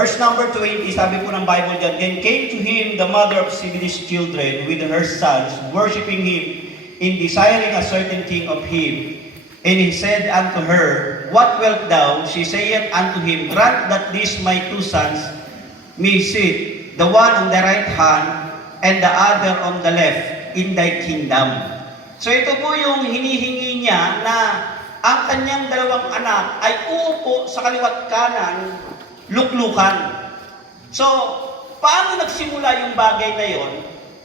Verse number 20, sabi po ng Bible dyan, Then came to him the mother of Zebedee's children with her sons, worshiping him in desiring a certain thing of him. And he said unto her, What wilt thou? She saith unto him, Grant that these my two sons may sit, the one on the right hand, and the other on the left, in thy kingdom. So ito po yung hinihingi niya na ang kanyang dalawang anak ay uupo sa kaliwat kanan, luklukan. So, paano nagsimula yung bagay na yon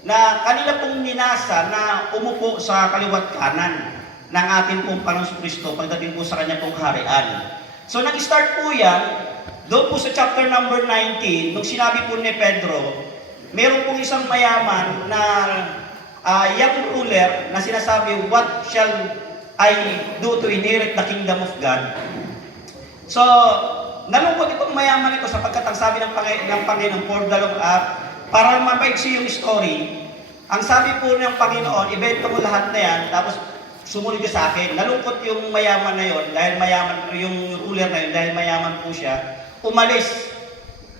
na kanila pong minasa na umupo sa kaliwat kanan ng ating pong Panginoong Kristo pagdating po sa kanya pong kaharian? So, nag-start po yan doon po sa chapter number 19, nung sinabi po ni Pedro, meron pong isang mayaman na young ruler na sinasabi, What shall I do to inherit the kingdom of God? So, nalungkot itong mayaman ito sapagkat ang sabi ng Panginoon para mapaiksi yung story, ang sabi po ng Panginoon, ibenta mo lahat na yan, tapos sumunod ka sa akin. Nalungkot yung mayaman na yon dahil mayaman, yung ruler na yun, dahil mayaman po siya, umalis.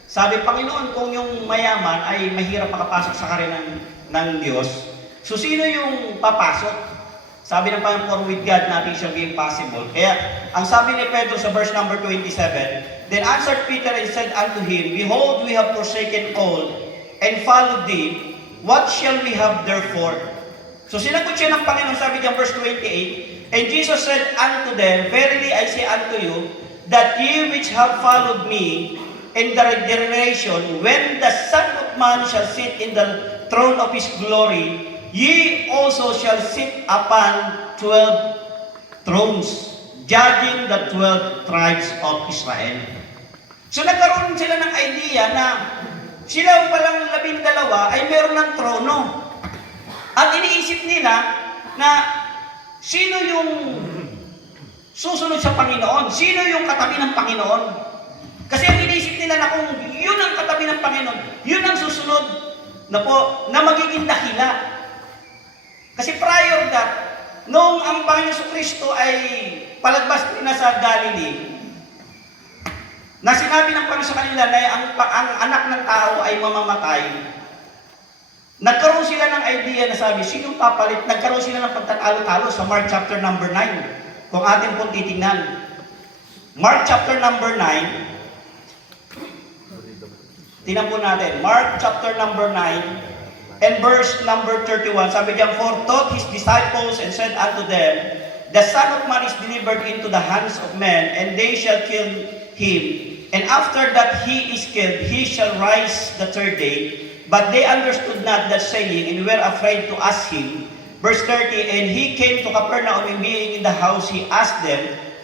Sabi, Panginoon, kung yung mayaman ay mahirap makapasok sa karyan ng Diyos, so sino yung papasok? Sabi ng Panginoon, for with God, nothing shall be impossible. Kaya, ang sabi ni Pedro sa verse number 27, Then answered Peter and said unto him, Behold, we have forsaken all, and followed thee. What shall we have therefore? So sinagot siya ng Panginoon, sabi niya, verse 28, And Jesus said unto them, Verily I say unto you, that ye which have followed me in the generation, when the Son of Man shall sit in the throne of his glory, ye also shall sit upon 12 thrones, judging the 12 tribes of Israel. So nagkaroon sila ng idea na sila palang 12 ay meron ng trono. At iniisip nila na sino yung susunod sa Panginoon? Sino yung katabi ng Panginoon? Kasi ang iniisip nila na kung yun ang katabi ng Panginoon, yun ang susunod na magiging dakila. Kasi prior that, noong ang Panginoon Kristo ay palagpas na sa Galilee, na sinabi ng Panginoon sa kanila na ang anak ng tao ay mamamatay, nagkaroon sila ng idea na sabi, sinong papalit? Nagkaroon sila ng pagtatalo-talo sa Mark chapter number 9. Kung atin pong titingnan. Mark chapter number 9, tingnan po natin. Mark chapter number 9, and verse number 31, sabi diyan, For taught his disciples and said unto them, The Son of Man is delivered into the hands of men, and they shall kill him. And after that he is killed, he shall rise the third day. But they understood not that saying, and were afraid to ask him. Verse 30, And he came to Capernaum, and being in the house, he asked them,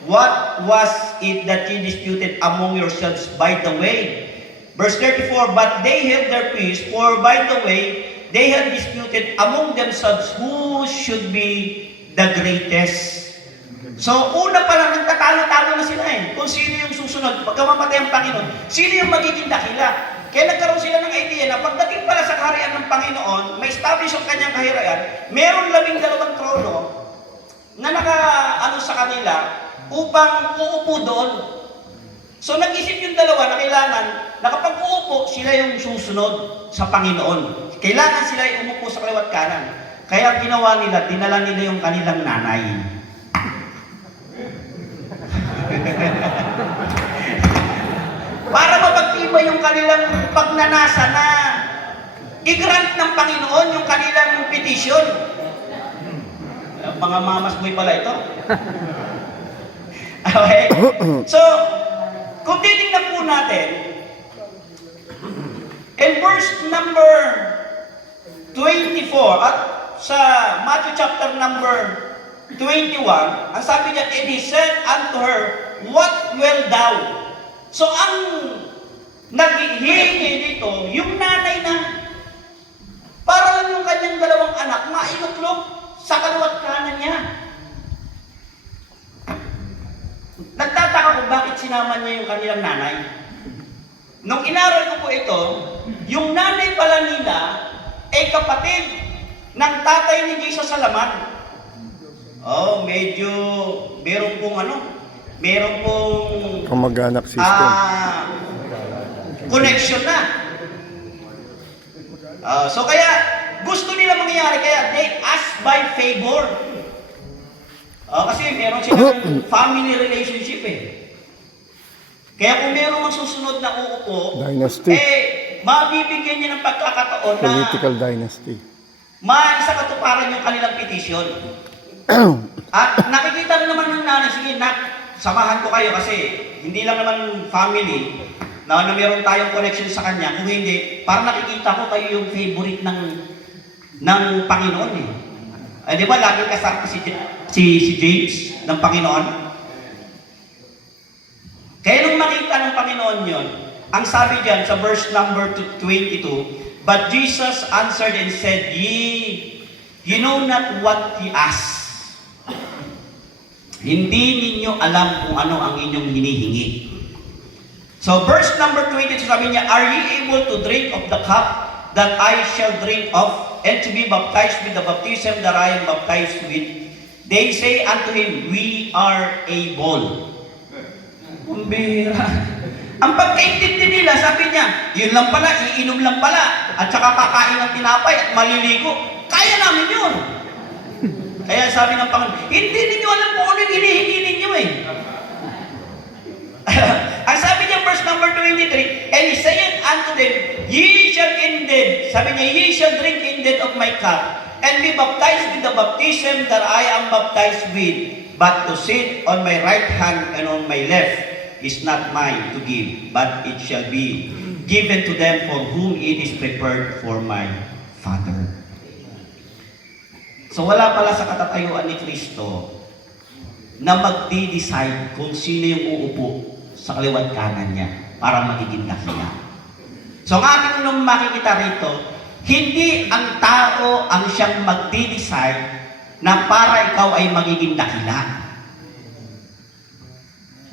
What was it that ye disputed among yourselves by the way? Verse 34, But they held their peace, for by the way they had disputed among themselves who should be the greatest. So, una pa lang nagtatalo-talo na sila kung sino yung susunod. Pagka mamatay ang Panginoon, sino yung magiging dakila? Kaya nagkaroon sila ng idea na pagdating pala sa kaharian ng Panginoon, may establish ang kanyang kaharian, meron 12 trono na naka-ano sa kanila upang uupo doon. So, nag-isip yung dalawa na kailangan na kapag uupo, sila yung susunod sa Panginoon. Kailangan sila yung umupo sa kaliwat kanan. Kaya ginawa nila, dinala nila yung kanilang nanay. Para mapagtibay yung kanilang pagnanasa na i-grant ng Panginoon yung kanilang petition. Mga mamas boy pala ito. Okay? So, kung titingnan po natin, in verse number 24, at sa Matthew chapter number 21, ang sabi niya, And he said unto her, What will thou? So, ang naghihingi dito, yung nanay na, para lang yung kanyang dalawang anak, mainuklog sa kaliwat kanan niya. Nagtataka ko bakit sinama niya yung kanilang nanay. Nung inaral ko po ito, yung nanay pala nila ay kapatid ng tatay ni Jesus sa laman. Oh, medyo meron pong Kamag-anak system. connection na. So kaya, gusto nila mangyari, kaya they ask by favor. Kasi meron silang family relationship eh. Kaya kung meron mang susunod na uupo, Dynasty. mabibigyan niya ng pagkakataon na Political dynasty. maisa katuparan yung kanilang petition. At nakikita rin naman ng nanay, sige, samahan ko kayo kasi hindi lang naman family na meron tayong connection sa kanya. Kung hindi, parang nakikita ko kayo yung favorite ng Panginoon eh. Di ba lagi kasama si James ng Panginoon? Kaya nung makita ng Panginoon yon, ang sabi diyan sa verse number 22, but Jesus answered and said, you know not what ye ask. Hindi ninyo alam kung ano ang inyong hinihingi. So verse number 22, sabi niya, are ye able to drink of the cup that I shall drink of, and to be baptized with the baptism that I am baptized with? They say unto him, we are able. Kumbira. Ang pagkaintindi nila, sabi niya, yun lang pala, iinom lang pala, at saka kakain ng tinapay at maliligo. Kaya namin yun. Kaya sabi ng Panginoon, hindi ninyo alam kung ano yung hinihingi ninyo eh. Ang sabi niya, verse number 23, and he saith unto them, ye shall indeed, sabi niya, ye shall drink indeed of my cup, and be baptized with the baptism that I am baptized with, but to sit on my right hand and on my left is not mine to give, but it shall be given to them for whom it is prepared for my Father. So wala pala sa katatayuan ni Kristo na magdi-decide kung sino yung uupo sa kaliwat kanan niya para magiging dakila. So ang ating nung makikita rito, hindi ang tao ang siyang magdi-decide na para ikaw ay magiging dakila.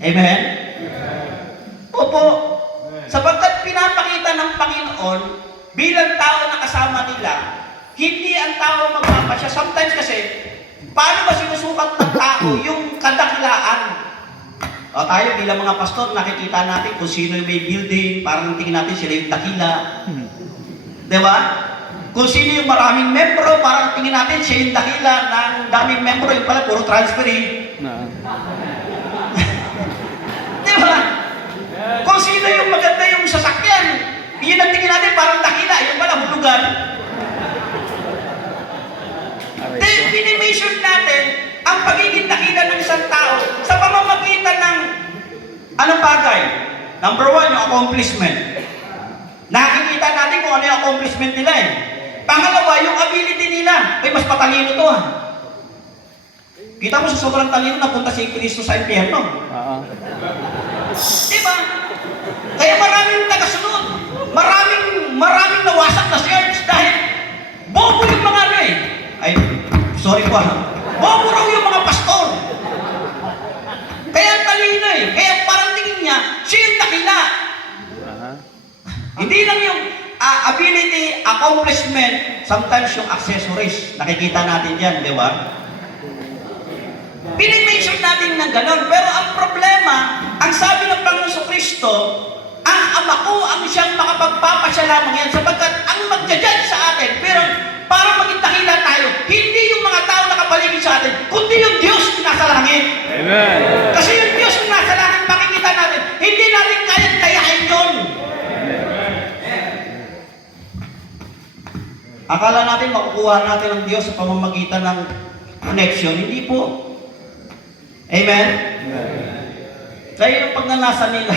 Amen? Opo. Sapagkat pinapakita ng Panginoon bilang tao na kasama nila, hindi ang tao magpapasya. Sometimes kasi, paano ba sinusukat ng tao yung kadakilaan? Tayo bilang mga pastor, nakikita natin kung sino yung may building, parang tingin natin sila yung dakila. Diba? Kung sino yung maraming membro, parang tingin natin siya yung dakila ng daming membro, yung pala puro transferee. Diba? Kung sino yung maganda yung sasakyan, yun ang tingin natin parang dakila, yung pala hulugan. Then, pinimeasure natin ang pagiging dakila ng isang tao sa pamamagitan ng anong bagay? Number 1, yung accomplishment. Nakikita natin kung ano yung accomplishment nila eh. Pangalawa, yung ability nila. Ay, mas patalino to ah. Kita mo sa sobrang talino, napunta si Kristo sa impyerno. Diba? Kaya maraming tagasunod. Maraming nawasak na church dahil bobo yung mga ano eh. Ay, sorry po ha. Bobo raw yung mga pastor. Kaya talino eh. Kaya parang tingin niya, siya yung dakila. Hindi lang yung ability, accomplishment, sometimes yung accessories. Nakikita natin yan, di ba? Pinimeasure natin ng ganon. Pero ang problema, ang sabi ng Panginoon Kristo, ang Ama ko ang siyang makapagpapasya lamang yan sapagkat ang magja-judge sa atin, pero para maging dakila tayo, hindi yung mga tao nakapaligid sa atin, kundi yung Diyos na nasa langit. Amen. Kasi yung Diyos na nasa langit, makikita natin, hindi natin kayang kayain yun. Akala natin makukuha natin ang Diyos sa pamamagitan ng connection. Hindi po. Amen? Kaya yung pagnanasa nila,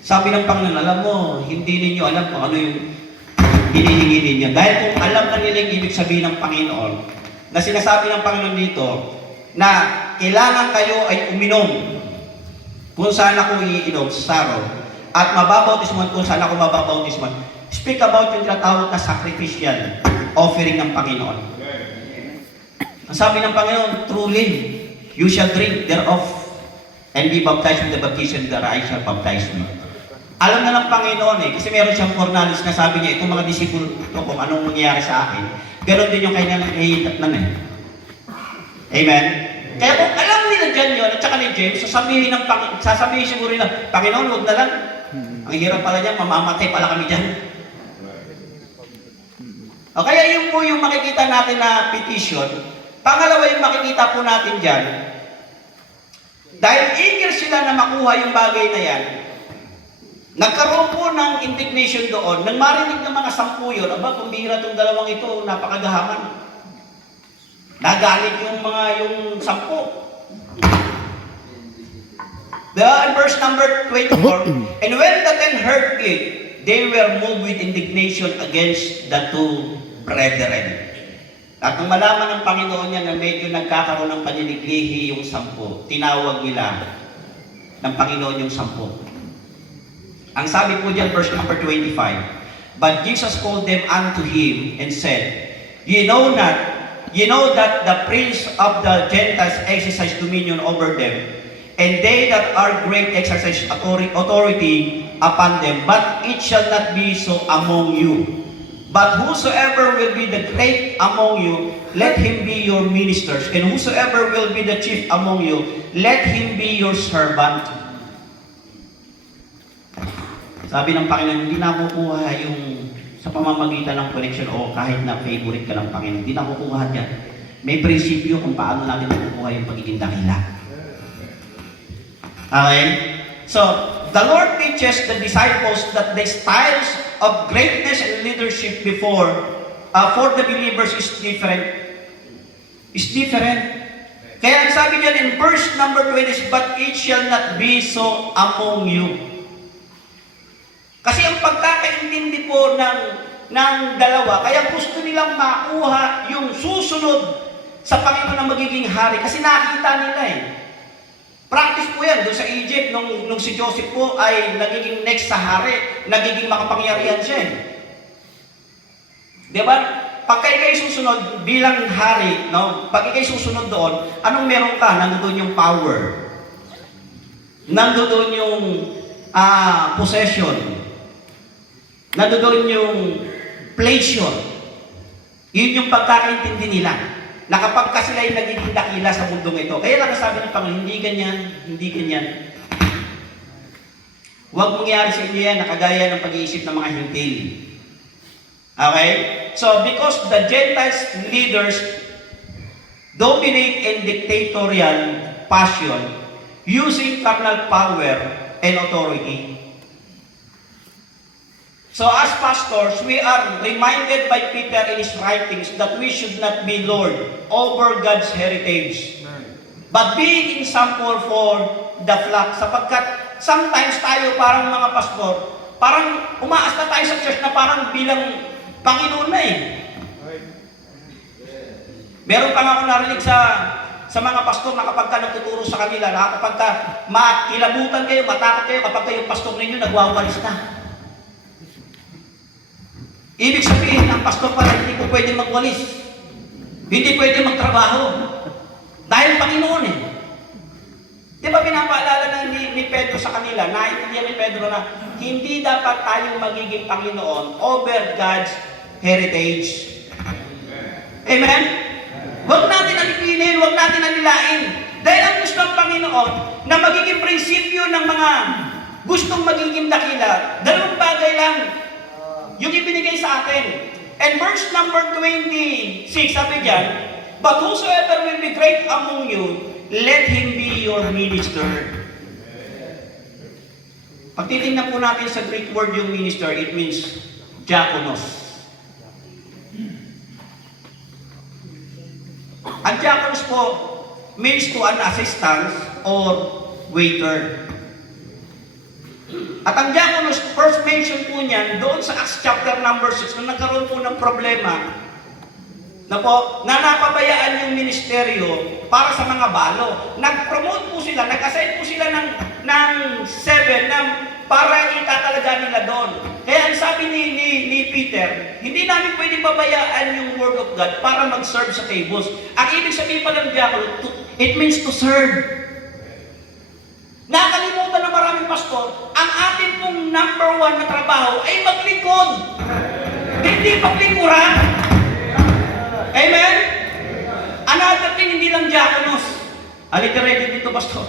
sabi ng Panginoon, alam mo, hindi ninyo alam kung ano yung hinihingi ninyo. Dahil kung alam na nila yung ibig sabihin ng Panginoon, na sinasabi ng Panginoon dito, na kailangan kayo ay uminom kung saan ako iinom, saro, at mababautismuhan kung saan ako mababautismuhan. Speak about yung tinatawag na sacrificial offering ng Panginoon. Ang sabi ng Panginoon, truly, you shall drink thereof and be baptized with the baptism that I shall baptize you. Alam na ng Panginoon eh, kasi meron siyang foreknowledge na sabi niya, itong mga disipulo ito, kung anong mangyayari sa akin, ganoon din yung kanya nahihitatnan eh. Amen? Kaya kung alam nila dyan yun, at saka ni James, sasabihin siguro nila, Panginoon, huwag na lang. Ang hirap pala niyan, mamamatay pala kami dyan. O kaya yun po yung makikita natin na petition. Pangalawa yung makikita po natin dyan, dahil eager sila na makuha yung bagay na yan, nagkaroon po ng indignation doon. Nang marinig ng mga 10 yun, aba, kumbira itong dalawang ito, napakagahaman. Nagalit yung 10. In verse number 24, and when the 10 heard it, they were moved with indignation against the 2 brethren. At nung malaman ng Panginoon niya na medyo nagkakaroon ng paniniglihi yung 10, tinawag nila ng Panginoon yung 10. Ang sabi po diyan, verse number 25, but Jesus called them unto him and said, You know that the prince of the Gentiles exercise dominion over them, and they that are great exercise authority upon them, but it shall not be so among you. But whosoever will be the great among you, let him be your ministers, and whosoever will be the chief among you, let him be your servant. Sabi ng Panginoon, hindi na kukuha yung sa pamamagitan ng connection o kahit na favorite ka ng Panginoon. Hindi na kukuha dyan. May prinsipyo kung paano natin makukuha yung pagiging dakila. Okay? So, the Lord teaches the disciples that the styles of greatness and leadership before for the believers is different. Is different. Kaya ang sabi niya in verse number 20, but it shall not be so among you. Kasi ang pagkakaintindi po ng dalawa, kaya gusto nilang makuha yung susunod sa Panginoon na magiging hari. Kasi nakita nila eh. Practice po yan. Doon sa Egypt, nung si Joseph po ay nagiging next sa hari, nagiging makapangyarihan siya eh. Diba? Pag kayo susunod bilang hari, no? Pag kayo susunod doon, anong meron ka? Nandoon yung power. Nandoon yung possession. Nandoon yung pleasure. Yun yung pagkakaintindi nila. Na kapag ka sila yung nagiging dakila sa mundong ito. Kaya lang sabi ng Panginoon, hindi ganyan, hindi ganyan. Huwag mangyari sa inyo yan, nakagaya ng pag-iisip ng mga hintil. Okay? So, because the Gentiles leaders dominate in dictatorial passion, using carnal power and authority. So as pastors, we are reminded by Peter in his writings that we should not be Lord over God's heritage, but being example for the flock. Sapagkat sometimes tayo parang mga pastor, parang umaas na tayo sa church na parang bilang Panginoon na eh. Meron pa nga ako narinig sa mga pastor na kapag ka nagtuturo sa kanila, na kapag ka makilabutan kayo, matakot kayo, kapag kayo pastor ninyo, nagwawalis na. Ibig sabihin, ang pastor pala hindi po pwede magwalis. Hindi pwede magtrabaho. Dahil Panginoon eh. Di ba pinapaalala na ni Pedro sa kanila, naintindihan ni Pedro na hindi dapat tayong magiging Panginoon over God's heritage. Amen? Huwag natin alipinin, huwag natin alilain. Dahil ang gusto ng Panginoon na magiging prinsipyo ng mga gustong magiging dakila, dalawang bagay lang yung ibinigay sa atin. And verse number 26, sabi diyan, but whosoever will be great among you, let him be your minister. Pag titingnan po natin sa Greek word yung minister, it means diakonos. Ang diakonos po means to an assistant or waiter. At ang diakonos, first mention po niyan, doon sa Acts chapter number 6, nung nagkaroon po ng problema, na napabayaan yung ministeryo para sa mga balo. Nag-promote po sila, nag-assign po sila ng 7 na para itatalaga nila doon. Kaya ang sabi ni Peter, hindi namin pwedeng babayaan yung word of God para mag-serve sa tables. Ang ibig sabihin pa ng diakono, it means to serve. Nakalimutan ng maraming pastor, ang ating pong number 1 na trabaho ay maglingkod. Hindi paglingkuran. Amen? Another thing, hindi lang diakonos. Alliterated dito, pastor.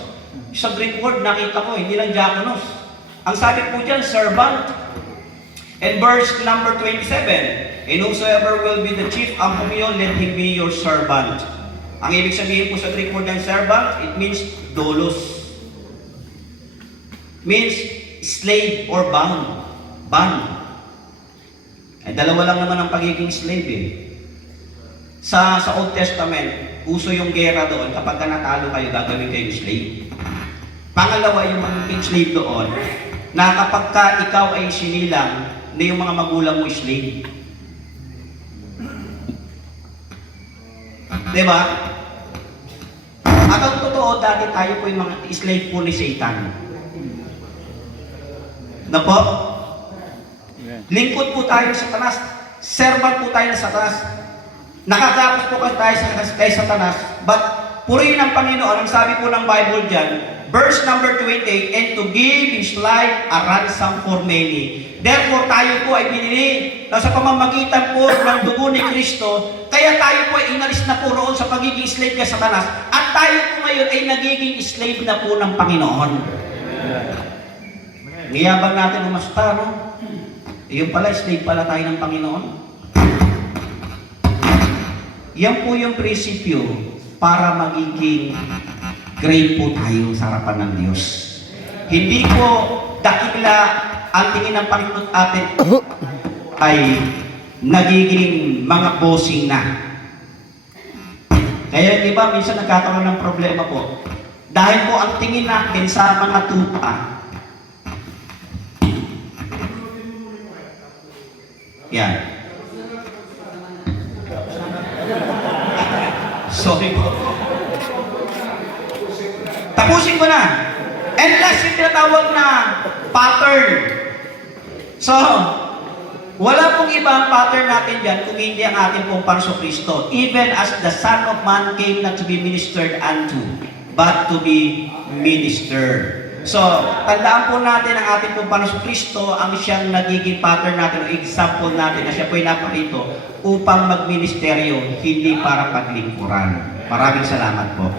Sa Greek word, nakita ko, hindi lang diakonos. Ang sabi po dyan, servant. And verse number 27, and whosoever will be the chief among you, let him be your servant. Ang ibig sabihin po sa Greek word ng servant, it means doulos. Means slave or bound. Bond. Eh, dalawa lang naman ang pagiging slave eh. Sa Old Testament, uso yung gera doon, kapag natalo kayo, gagawin kayong slave. Pangalawa, yung magiging slave doon, na kapag ka ikaw ay sinilang, na yung mga magulang mo slave. Diba? At ang totoo, dati tayo po yung mga slave po ni Satan. Na po? Lingkod po tayo sa Satanas. Servant po tayo sa Satanas. Nakakapos po tayo kay Satanas. But purihin ng Panginoon, ang sabi po ng Bible dyan, verse number 28, and to give His life a ransom for many. Therefore, tayo po ay binili na sa pamamagitan po ng dugo ni Kristo, kaya tayo po ay inalis na po roon sa pagiging slave kay Satanas. At tayo po ngayon ay nagiging slave na po ng Panginoon. Niyabang natin umasta, no? Yung pala, slave pala tayo ng Panginoon. Yan po yung prinsipyo para magiging great po tayo sa harapan ng Diyos. Hindi po dakila ang tingin ng Panginoon atin ay nagiging mga bossing na. Kaya di ba minsan nagkakaroon ng problema po. Dahil po ang tingin natin sa mga tupa, yan. Sorry po. Tapusin ko na. And last yung tinatawag na pattern. So, wala pong iba ang pattern natin dyan kung hindi ang ating pong Panginoong Kristo. Even as the Son of Man came not to be ministered unto, but to be ministered. So, tandaan po natin ang ating pong Panginoong Kristo ang siyang nagiging pattern natin, o example natin na siya po'y naparito upang magministeryo, hindi para paglingkuran. Maraming salamat po.